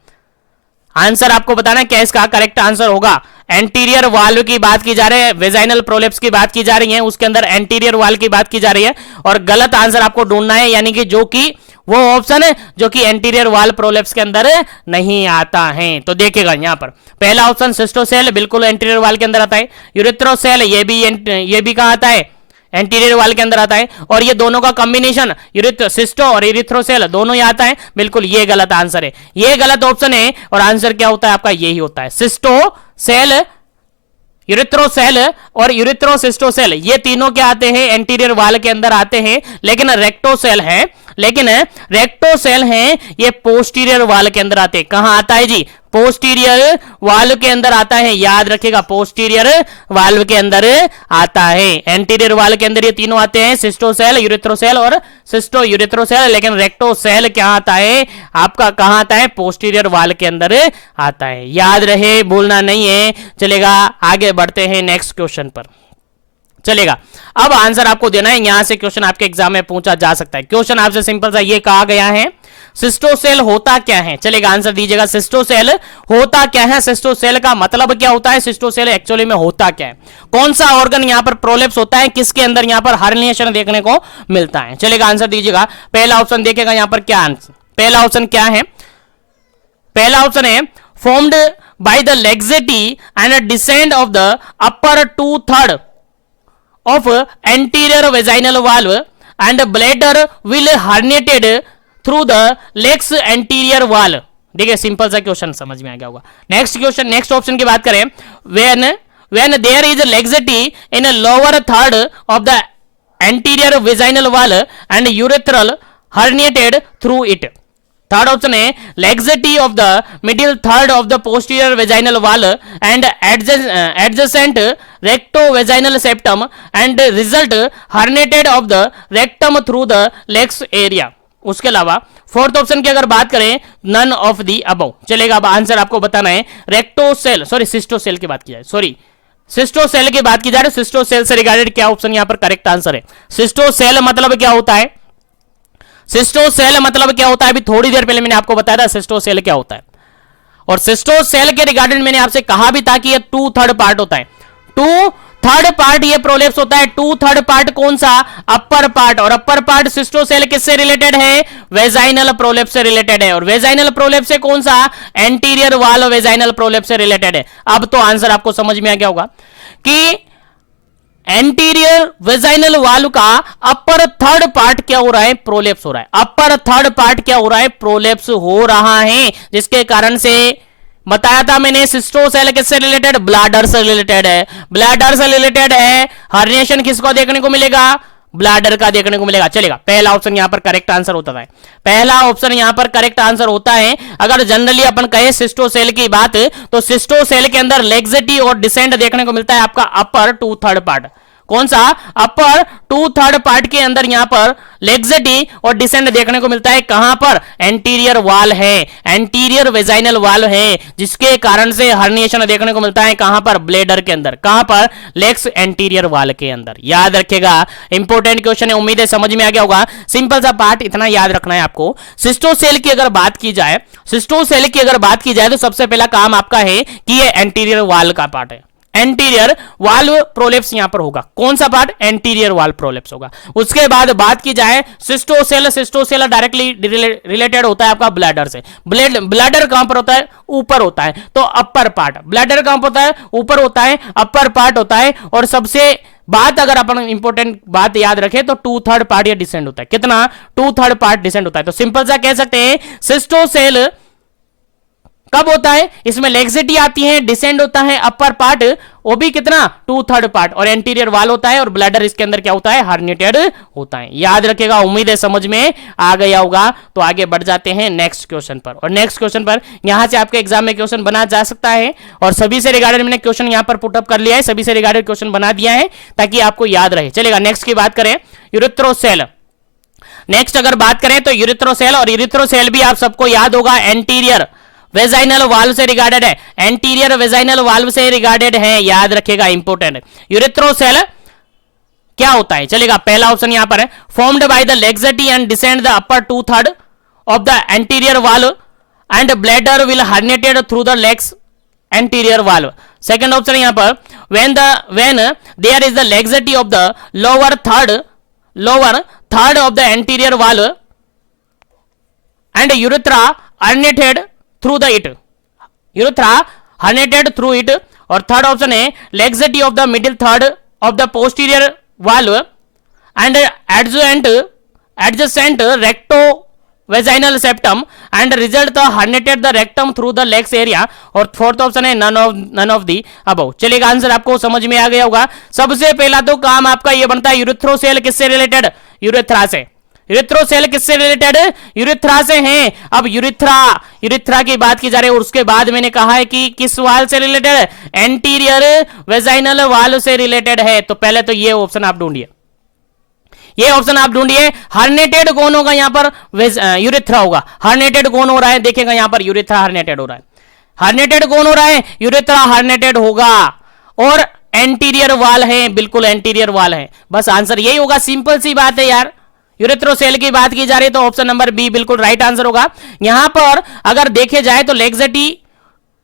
आंसर आपको बताना है क्या इसका करेक्ट आंसर होगा। एंटीरियर वाल्व की बात की जा रही है, वेजाइनल प्रोलेप्स की बात की जा रही है, उसके अंदर एंटीरियर वाल्व की बात की जा रही है और गलत आंसर आपको ढूंढना है, यानी कि जो कि वो ऑप्शन है जो कि एंटीरियर वाल्व प्रोलेप्स के अंदर नहीं आता है। तो देखिएगा यहां पर पहला ऑप्शन सिस्टोसेल बिल्कुल एंटीरियर वाल्व के अंदर आता है। यूरेथ्रोसेल ये भी कहां आता है? एंटीरियर वाल के अंदर आता है। और ये दोनों का कॉम्बिनेशन सिस्टो और यूरेथ्रोसेल दोनों ही आता है। बिल्कुल ये गलत आंसर है, ये गलत ऑप्शन है। और आंसर क्या होता है आपका? यही होता है सिस्टोसेल यूरिथ्रोसेल और यूरिथ्रोसिस्टोसेल ये तीनों क्या आते हैं, एंटीरियर वाल के अंदर आते हैं, लेकिन रेक्टोसेल है ये पोस्टीरियर वाल के अंदर आते हैं। कहां आता है जी, पोस्टीरियर वाल्व के अंदर आता है, याद रखिएगा पोस्टीरियर वाल्व के अंदर आता है। एंटीरियर वाल्व के अंदर ये तीनों आते हैं, सिस्टोसेल, यूरिथ्रोसेल और सिस्टो यूरिथ्रोसेल, लेकिन रेक्टोसेल क्या आता है आपका, कहां आता है, पोस्टीरियर वाल्व के अंदर आता है। याद रहे, भूलना नहीं है। चलेगा, आगे बढ़ते हैं नेक्स्ट क्वेश्चन पर। चलेगा, अब आंसर आपको देना है, यहां से क्वेश्चन आपके एग्जाम में पूछा जा सकता है। क्वेश्चन आपसे सिंपल सा ये कहा गया है, सिस्टोसेल होता क्या है। चलेगा, आंसर दीजिएगा, सिस्टोसेल होता क्या है, सिस्टोसेल का मतलब क्या होता है, सिस्टोसेल एक्चुअली में होता क्या है, कौन सा ऑर्गन यहां पर प्रोलेप्स होता है, किसके अंदर यहां पर हर्निएशन देखने को मिलता है। चलेगा, आंसर दीजिएगा। पहला ऑप्शन देखेगा यहां पर क्या आंसर, पहला ऑप्शन क्या है, पहला ऑप्शन है formed by the laxity and descend of the upper 2/3 of anterior vaginal valve and bladder will herniated through the legs anterior wall। देखिए, सिंपल सा क्वेश्चन समझ में आ गया होगा। नेक्स्ट क्वेश्चन, नेक्स्ट ऑप्शन की बात करें, when there is laxity in a lower third of the anterior vaginal wall and urethral herniated through it। Third option है laxity of the middle third of the posterior vaginal wall and adjacent rectovaginal septum and result herniated of the rectum through the legs area। उसके अलावा fourth option की अगर बात करें, none of the above. चलेगा, अब answer आपको बताना है, रेक्टोसेल, सॉरी सिस्टोसेल की बात की जाए, सॉरी सिस्टोसेल की बात की जा रही है, सिस्टोसेल से रिगार्डेड क्या ऑप्शन यहां पर करेक्ट आंसर है। सिस्टोसेल मतलब क्या होता है, सिस्टोसेल मतलब क्या होता है, अभी थोड़ी देर पहले मैंने आपको बताया था सिस्टोसेल क्या होता है, और सिस्टोसेल के रिगार्डिंग मैंने आपसे कहा भी था कि ये 2/3 पार्ट होता है, 2/3 पार्ट ये प्रोलेप्स होता है। 2/3 पार्ट कौन सा, अपर पार्ट, और अपर पार्ट सिस्टोसेल किससे रिलेटेड है, वेजाइनल प्रोलेप्स से रिलेटेड है, और वेजाइनल प्रोलेप्स से कौन सा, एंटीरियर वाल वेजाइनल प्रोलेप्स से रिलेटेड है। अब तो आंसर आपको समझ में आ गया होगा कि एंटीरियर वेजाइनल वाल्व का अपर थर्ड पार्ट क्या हो रहा है, प्रोलेप्स हो रहा है। अपर थर्ड पार्ट क्या हो रहा है, प्रोलेप्स हो रहा है, जिसके कारण से बताया था मैंने सिस्टोसेल किससे रिलेटेड, ब्लैडर से रिलेटेड है, ब्लैडर से रिलेटेड है। हर्निएशन किसको देखने को मिलेगा, ब्लैडर का देखने को मिलेगा। चलेगा, पहला ऑप्शन यहां पर करेक्ट आंसर होता है, पहला ऑप्शन यहां पर करेक्ट आंसर होता है। अगर जनरली अपन कहे सिस्टोसेल की बात, तो सिस्टोसेल के अंदर लेग्जेटी और डिसेंड देखने को मिलता है आपका अपर 2/3 पार्ट। कौन सा, अपर 2/3 पार्ट के अंदर यहां पर लेग्जेटी और डिसेंड देखने को मिलता है। कहां पर, एंटीरियर वाल है, एंटीरियर वेजाइनल वाल है, जिसके कारण से हर्निएशन देखने को मिलता है। कहां पर, ब्लेडर के अंदर, कहां पर, लेग्स एंटीरियर वाल के अंदर। याद रखिएगा, इंपॉर्टेंट क्वेश्चन है, उम्मीद है समझ में आ गया होगा। सिंपल सा पार्ट इतना याद रखना है आपको। सिस्टोसेल की अगर बात की जाए, सिस्टोसेल की अगर बात की जाए तो सबसे पहला काम आपका है कि ये एंटीरियर वाल का पार्ट है, एंटीरियर वाल्व प्रोलेप्स यहां पर होगा। कौन सा पार्ट, एंटीरियर वाल्व प्रोलेप्स होगा। उसके बाद बात की जाए सिस्टोसेल, सिस्टोसेल डायरेक्टली रिलेटेड होता है आपका ब्लैडर से। ब्लैडर कहां पर होता है, ऊपर होता है, तो अपर पार्ट। ब्लैडर कहां पर होता है, ऊपर होता है, अपर पार्ट होता है। और सबसे बात अगर अपन इंपॉर्टेंट बात याद रखें तो 2/3 पार्ट या डिसेंड होता है। कितना, 2/3 पार्ट डिसेंड होता है। तो सिंपल सा कह सकते हैं सिस्टोसेल कब होता है, इसमें लेग्जेटी आती है, डिसेंड होता है अपर पार्ट, वो भी कितना, 2/3 पार्ट, और एंटीरियर वाल होता है, और ब्लैडर इसके अंदर क्या होता है, हर्निएटेड होता है। याद रखिएगा, उम्मीद है समझ में आ गया होगा। तो आगे बढ़ जाते हैं नेक्स्ट क्वेश्चन पर, और नेक्स्ट क्वेश्चन पर यहां से आपके एग्जाम में क्वेश्चन बना जा सकता है, और सभी से रिगार्डेड मैंने क्वेश्चन यहां पर पुटअप कर लिया है, सभी से रिगार्डेड क्वेश्चन बना दिया है ताकि आपको याद रहे। चलेगा, नेक्स्ट की बात करें, यूरिथ्रोसेल। नेक्स्ट अगर बात करें तो यूरिथ्रोसेल, और यूरिथ्रोसेल भी आप सबको याद होगा एंटीरियर वेजाइनल वाल्व से रिगार्डेड है, एंटीरियर वेजाइनल वाल्व से रिगार्डेड है। याद रखिएगा, इंपॉर्टेंट। यूरिथ्रोसेल क्या होता है, चलेगा, पहला ऑप्शन यहां पर है formed by the laxity and descend the upper 2/3 of the anterior valve and bladder will herniated through the legs anterior valve. Second option यहां पर when there is the laxity of the lower third of the anterior valve and urethra herniated through it, urethra herniated through it। और third option है laxity of the middle third of the posterior valve and adjacent vaginal septum and result the herniated the rectum through the legs area, और fourth option है none of the above. चलिएगा, answer आपको समझ में आ गया होगा। सबसे पहला तो काम आपका ये बनता है यूरिथ्रोसेल किससे रिलेटेड, यूरिथ्रा से। यूरिथ्रोसेल किससे रिलेटेड, यूरिथ्रा से हैं। अब यूरिथ्रा की बात की जा रही है, और उसके बाद मैंने कहा है कि किस वाल से रिलेटेड, एंटीरियर वेजाइनल वाल से रिलेटेड है। तो पहले तो ये ऑप्शन आप ढूंढिए, ये ऑप्शन आप ढूंढिए। हर्नेटेड कौन होगा यहां पर, यूरिथ्रा होगा। हर्नेटेड कौन हो रहा है, देखिएगा यहां पर यूरिथ्रा हर्नेटेड हो रहा है। हर्नेटेड कौन हो रहा है, यूरिथ्रा हर्नेटेड होगा, और एंटीरियर वाल है, बिल्कुल एंटीरियर वाल है। बस आंसर यही होगा, सिंपल सी बात है यार। यूरिथ्रोसेल की बात की जा रही है तो ऑप्शन नंबर बी बिल्कुल राइट आंसर होगा। यहां पर अगर देखे जाए तो लेग्जेटी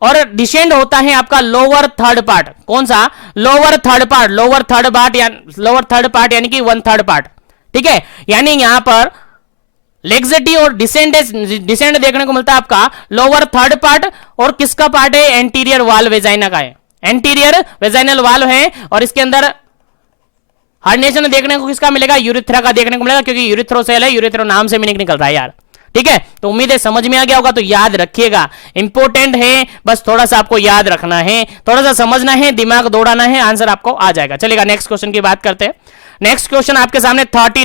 और डिसेंड होता है आपका लोअर थर्ड पार्ट। कौन सा, lower third part, lower third part यानी कि 1/3 पार्ट, ठीक है। यानी यहां पर लेग्जेटी और डिसेंड देखने को मिलता है आपका लोअर थर्ड पार्ट, और किसका पार्ट है, एंटीरियर वाल वेजाइना का है, एंटीरियर वेजाइनल वाल है। और इसके अंदर हर्नेशन देखने को किसका मिलेगा, यूरिथ्रा का देखने को मिलेगा, क्योंकि यूरिथ्रोसेल है, यूरिथ्रो नाम से मीनिंग निकल रहा है यार, ठीक है। तो उम्मीद है समझ में आ गया होगा। तो याद रखिएगा, इंपॉर्टेंट है, बस थोड़ा सा आपको याद रखना है, थोड़ा सा समझना है, दिमाग दौड़ाना है, आंसर आपको आ जाएगा। चलेगा, नेक्स्ट क्वेश्चन की बात करते हैं। नेक्स्ट क्वेश्चन आपके सामने 30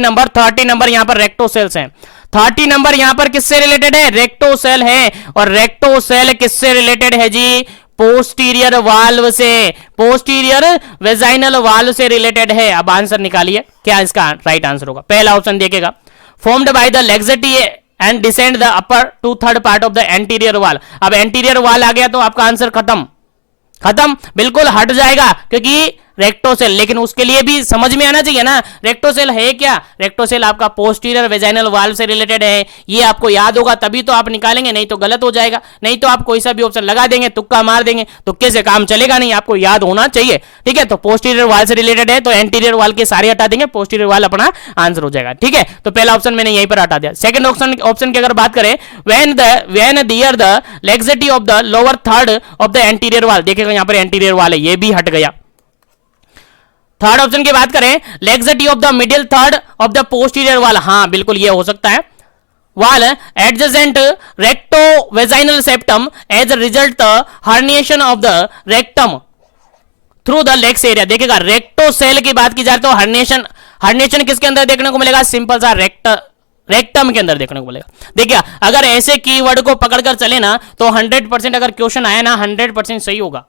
नंबर यहां पर रेक्टोसेल्स हैं। 30 नंबर यहां पर किससे रिलेटेड है, रेक्टोसेल है। और रेक्टोसेल किससे रिलेटेड है जी, पोस्टीरियर वाल्व से, पोस्टीरियर वेजाइनल वाल्व से रिलेटेड है। अब आंसर निकालिए, क्या इसका राइट आंसर होगा। पहला ऑप्शन देखिएगा, formed by the laxity and descend the upper 2/3 part of the anterior wall. अब एंटीरियर वाल आ गया तो आपका आंसर खत्म, बिल्कुल हट जाएगा, क्योंकि रेक्टोसेल, लेकिन उसके लिए भी समझ में आना चाहिए ना, रेक्टोसेल है क्या। रेक्टोसेल आपका पोस्टीरियर वेजाइनल वाल्व से रिलेटेड है, ये आपको याद होगा तभी तो आप निकालेंगे, नहीं तो गलत हो जाएगा। नहीं तो आप कोई सा भी ऑप्शन लगा देंगे, तुक्का मार देंगे, तुक्के से काम चलेगा नहीं, आपको याद होना चाहिए, ठीक है। तो पोस्टीरियर वाल से रिलेटेड है, तो एंटीरियर वाल के सारे हटा देंगे, पोस्टीरियर वाल अपना आंसर हो जाएगा, ठीक है। तो पहला ऑप्शन मैंने यहीं पर हटा दिया। सेकंड ऑप्शन की अगर बात करें, when there the laxity of the lower third of the anterior wall, देखिएगा यहां पर एंटीरियर वाल है, ये भी हट गया। थर्ड ऑप्शन की बात करें, laxity of the middle third of the posterior wall, हाँ बिल्कुल ये हो सकता है। Wall adjacent recto vaginal septum as a result the herniation of the rectum through the legs area. देखिएगा, रेक्टोसेल की बात की जाए तो हर्निएशन किसके अंदर देखने को मिलेगा, सिंपल सा रेक्टम के अंदर देखने को मिलेगा। देखिए, अगर ऐसे कीवर्ड को पकड़कर चले ना तो 100% अगर क्वेश्चन आया ना 100% सही होगा,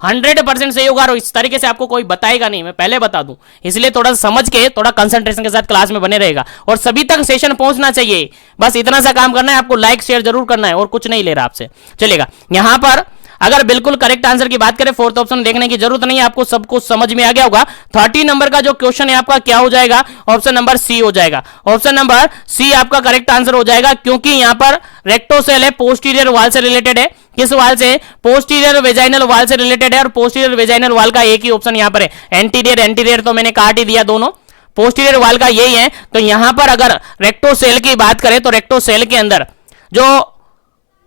100% सही होगा। और इस तरीके से आपको कोई बताएगा नहीं, मैं पहले बता दूं, इसलिए थोड़ा समझ के, थोड़ा कंसंट्रेशन के साथ क्लास में बने रहेगा, और सभी तक सेशन पहुंचना चाहिए। बस इतना सा काम करना है आपको, लाइक शेयर जरूर करना है, और कुछ नहीं ले रहा आपसे। चलेगा, यहां पर अगर बिल्कुल करेक्ट आंसर की बात करें, फोर्थ ऑप्शन देखने की जरूरत नहीं है, आपको सब कुछ समझ में आ गया होगा। 30 नंबर का जो क्वेश्चन है आपका क्या हो जाएगा, ऑप्शन नंबर सी हो जाएगा। ऑप्शन नंबर सी आपका करेक्ट आंसर हो जाएगा, क्योंकि यहां पर रेक्टोसेल है, पोस्टीरियर वाल से रिलेटेड है। किस वाल से, पोस्टीरियर वेजाइनल वाल से रिलेटेड है, और पोस्टीरियर वेजाइनल वाल का एक ही ऑप्शन यहां पर है, एंटीरियर तो मैंने काट ही दिया, दोनों पोस्टीरियर वाल का यही है। तो यहां पर अगर रेक्टोसेल की बात करें तो रेक्टोसेल के अंदर जो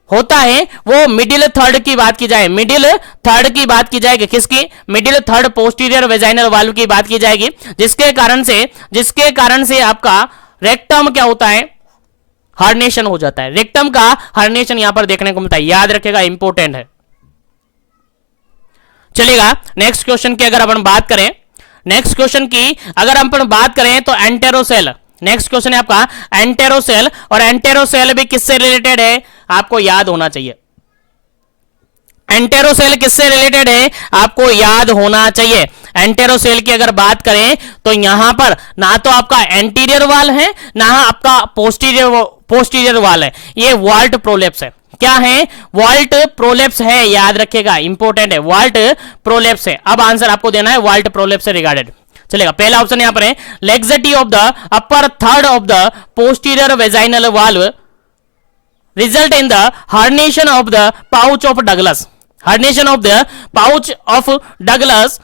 होता है वो मिडिल थर्ड की बात की जाए, मिडिल थर्ड की बात की जाएगी, किसकी, middle third posterior vaginal valve की बात की जाएगी, जिसके कारण से आपका रेक्टम क्या होता है, हर्नेशन हो जाता है। रेक्टम का हर्नेशन यहां पर देखने को मिलता है, याद रखेगा, इंपॉर्टेंट है। चलेगा, नेक्स्ट क्वेश्चन की अगर अपन बात करें, नेक्स्ट क्वेश्चन की अगर अपन बात करें तो एंटेरोसेल, नेक्स्ट क्वेश्चन है आपका एंटेरोसेल, और एंटेरोसेल भी किससे रिलेटेड है आपको याद होना चाहिए। एंटेरोसेल किससे रिलेटेड है आपको याद होना चाहिए। एंटेरोसेल की अगर बात करें तो यहां पर ना तो आपका एंटीरियर वाल है, ना आपका पोस्टीरियर वाल है, ये वॉल्ट प्रोलेप्स है। क्या है, वॉल्ट प्रोलेप्स है, याद रखिएगा, इंपॉर्टेंट है, वॉल्ट प्रोलेप्स है। अब आंसर आपको देना है वॉल्ट प्रोलेप्स से रिगार्डेड। चलेगा, पहला ऑप्शन यहां पर है, laxity of the upper third of the posterior vaginal valve result in the herniation of the pouch of Douglas, herniation of the pouch of Douglas.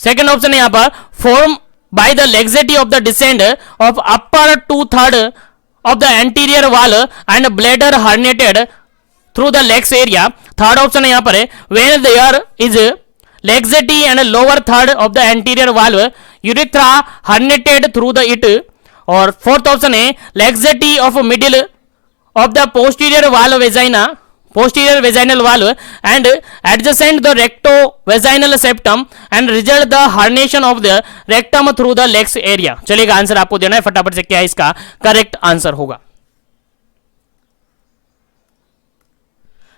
Second option है यहां पर, form by the laxity of the descend of upper 2/3 of the anterior wall and bladder herniated through the legs area. Third option है यहां पर है, when there is laxity and lower third of the anterior valve urethra herniated through the it, और fourth option है laxity of middle of the posterior वाल vagina, posterior vaginal valve and adjacent the recto-vaginal septum and result the herniation of the rectum through the legs area। चलिएगा answer आपको देना है फटाफट से, क्या इसका करेक्ट आंसर होगा।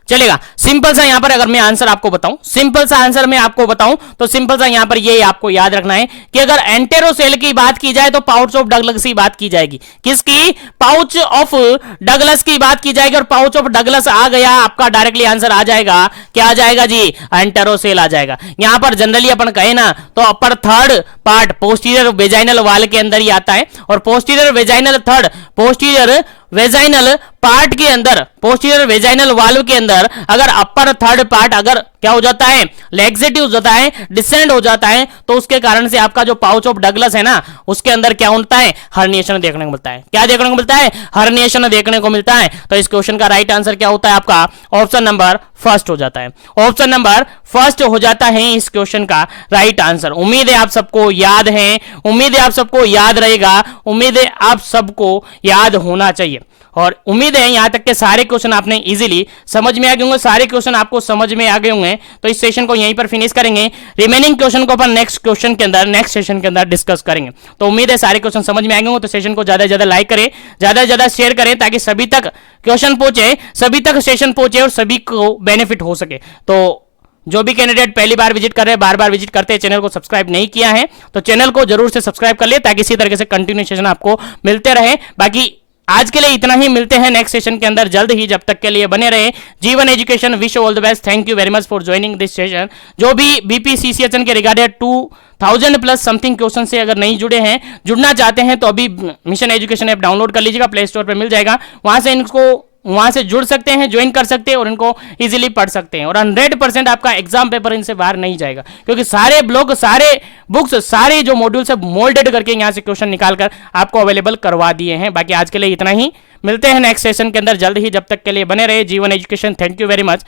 चलेगा सिंपल सा यहां पर अगर मैं आंसर आपको बताऊं, सिंपल सा आंसर मैं आपको बताऊं तो सिंपल सा यहां पर ये आपको याद रखना है कि अगर एंटेरोसेल की बात की जाए तो पाउच ऑफ डगलस की बात की जाएगी। किसकी? पाउच ऑफ डगलस की बात की जाएगी। और पाउच ऑफ डगलस आ गया, आपका डायरेक्टली आंसर आ जाएगा। क्या आ जाएगा जी? एंटेरोसेल आ जाएगा। यहां पर जनरली अपन कहे ना तो अपर थर्ड पार्ट पोस्टीरियर वेजाइनल वाल के अंदर ही आता है, और posterior vaginal third posterior vaginal part के अंदर, पोस्टीरियर वेजाइनल वाल्व के अंदर अगर अपर थर्ड पार्ट अगर क्या हो जाता है? लैक्सेटिव हो जाता है, डिसेंड हो जाता है, तो उसके कारण से आपका जो पाउच ऑफ डगलस है ना उसके अंदर क्या होता है? हर्निएशन देखने को मिलता है। क्या देखने को मिलता है? हर्निएशन देखने को मिलता है। तो इस क्वेश्चन का राइट आंसर क्या होता है आपका? ऑप्शन नंबर फर्स्ट हो जाता है। ऑप्शन नंबर फर्स्ट हो जाता है इस क्वेश्चन का राइट आंसर। उम्मीद है आप सबको याद है, उम्मीद है आप सबको याद रहेगा, उम्मीद है आप सबको याद होना चाहिए। और उम्मीद है यहां तक के सारे क्वेश्चन आपने इजीली समझ में आ गए होंगे, सारे क्वेश्चन आपको समझ में आ गए होंगे। तो इस सेशन को यहीं पर फिनिश करेंगे, रिमेनिंग क्वेश्चन को अपन नेक्स्ट क्वेश्चन के अंदर, नेक्स्ट सेशन के अंदर डिस्कस करेंगे। तो उम्मीद है सारे क्वेश्चन समझ में आ गए होंगे। तो सेशन को ज्यादा से ज्यादा लाइक करें, ज्यादा से ज्यादा शेयर करें, ताकि सभी तक क्वेश्चन पहुंचे, सभी तक सेशन पहुंचे और सभी को बेनिफिट हो सके। तो जो भी कैंडिडेट पहली बार विजिट कर रहे हैं, बार बार विजिट करते हैं, चैनल को सब्सक्राइब नहीं किया है तो चैनल को जरूर से सब्सक्राइब कर ले, ताकि इसी तरीके से कंटिन्यू सेशन आपको मिलते रहे। बाकी आज के लिए इतना ही, मिलते हैं नेक्स्ट सेशन के अंदर जल्द ही। जब तक के लिए बने रहे जीवन education, wish all the best. Thank you very much for joining this session. जो भी बीपीसीसीएचएन के रिगार्डेड 2000 प्लस समथिंग क्वेश्चन से अगर नहीं जुड़े हैं, जुड़ना चाहते हैं, तो अभी मिशन एजुकेशन ऐप डाउनलोड कर लीजिएगा, प्ले स्टोर पर मिल जाएगा। वहां से इनको, वहां से जुड़ सकते हैं, ज्वाइन कर सकते हैं और इनको इजीली पढ़ सकते हैं। और 100% आपका एग्जाम पेपर इनसे बाहर नहीं जाएगा, क्योंकि सारे ब्लॉग, सारे बुक्स, सारे जो मॉड्यूल्स है मोल्डेड करके यहां से क्वेश्चन निकालकर आपको अवेलेबल करवा दिए हैं। बाकी आज के लिए इतना ही, मिलते हैं नेक्स्ट सेशन के अंदर जल्द ही। जब तक के लिए बने रहे जीवन education. Thank you very much.